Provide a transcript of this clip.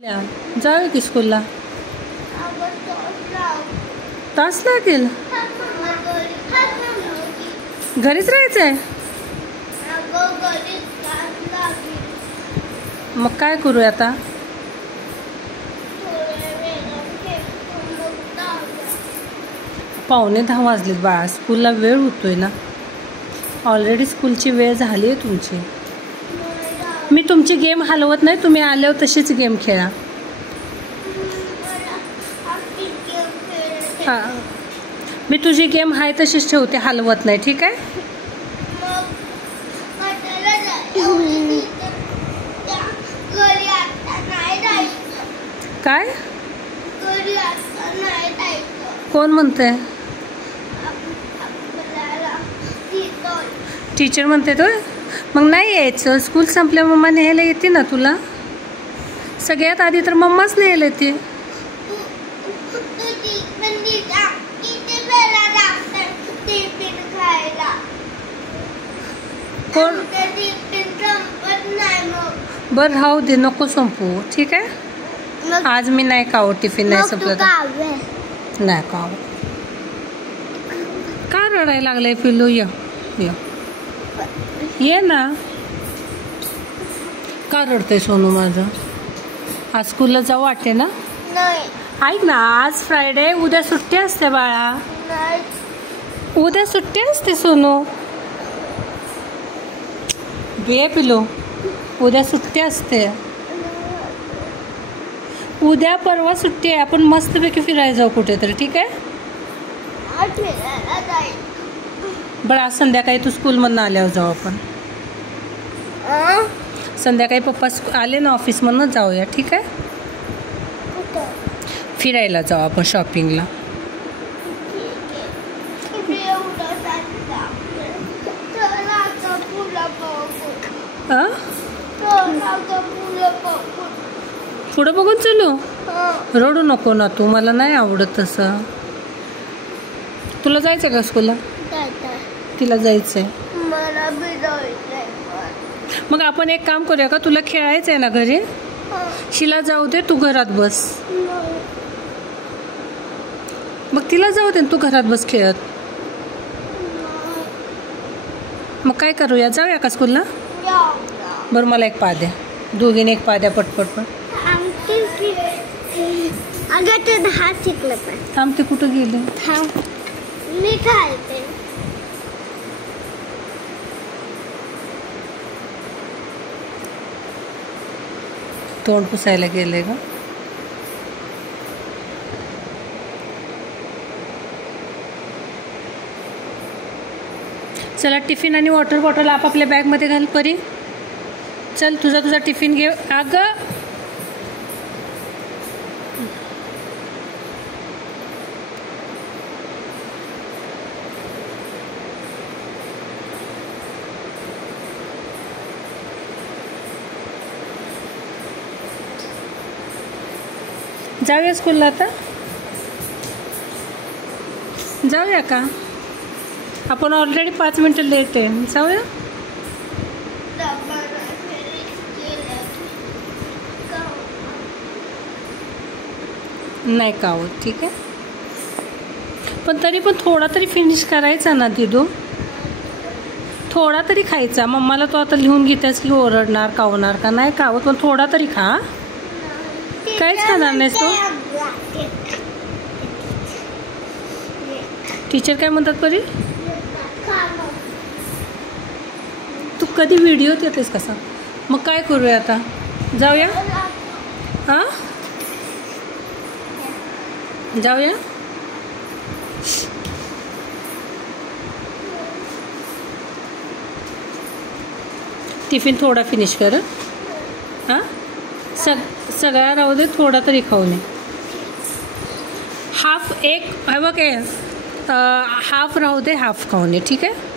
जाऊया की स्कूलला. तास लागेल. घरीच राहायचंय. मग काय करूया आता. पावणे 10 वाजलेत बाळा. स्कूलला वेळ होतोय ना. ऑलरेडी स्कूलची वेळ झाली आहे तुमची. मी तुमची गेम हलवत नाही. तुम्ही आल्यावर तशीच गेम खेळा. हां, मी तुझी गेम आहे तशीच ठेवते, हलवत नाही. ठीक आहे. काय कोण म्हणते. टीचर म्हणते तो. मग नाही यायचं. स्कूल संपल्या मम्मा न्यायला येते ना तुला. सगळ्यात आधी तर मम्माच न्यायला येते. कोण. बरं राहू दे, नको संपू. ठीक आहे. आज मी नाही खाऊ. टिफिन नाही संपलं तर नाही खाऊ. का रडायला लागलंय पिल्लू. ये ना. का रडतंय सोनू माझं. आज स्कूलला जाऊ वाटते ना. ऐक ना, आज फ्रायडे. उद्या सुट्टी असते बाळा. उद्या सुट्टी असते सोनू. बे पिल्लू, उद्या सुट्टी असते. उद्या परवा सुट्टी आहे. आपण मस्तपैकी फिरायला जाऊ कुठेतरी. ठीक आहे. बरं, आज संध्याकाळी तू स्कूलमधून आल्यावर जाऊ आपण. संध्याकाळी पप्पा आले ना ऑफिसमधून जाऊया. ठीक आहे. फिरायला जाऊ आपण शॉपिंगला. पुढं बघून चलू. रडू नको ना तू. मला नाही आवडत तसं. तुला जायचं का स्कूलला. तिला जायचंय. मग आपण एक काम करूया का. तुला खेळायचंय ना घरी. शिला जाऊ दे, तू घरात बस. मग तिला जाऊ दे, तू घरात बस खेळत. मग काय करूया. जाऊया का स्कूलला. बरं, मला एक पा द्या. दोघीने एक पा द्या पटपट. अगं ते 10 शिकलं पण. थांब, ते कुठं गेले. मी खायचे. तोंड पुसायला गेले का. चला, टिफिन आणि वॉटर बॉटल आपापल्या बॅगमध्ये घाल परी. चल, तुझा टिफिन घे. अगं जाऊया स्कूलला आता. जाऊया का. आपण ऑलरेडी 5 मिनिटं लेट आहे. जाऊया. नाही का होत. ठीक आहे. पण तरी पण थोडा तरी फिनिश करायचा ना दिदू. थोडा तरी खायचा. मम्माला तो आता लिहून घेतेस की ओरडणार कावणार का. नाही खावत, पण थोडा तरी खा. काहीच खाणार नाहीस तू. टीचर काय म्हणतात परी. तू कधी व्हिडिओत येतेस कसा. मग काय करूया आता. जाऊया. हां, जाऊया. टिफिन थोडा फिनिश कर. हां, सगळा राहू दे. थोडा तरी खाऊ नये. हाफ एक बघ, हाफ राहू दे, हाफ खाऊ नये. ठीक आहे.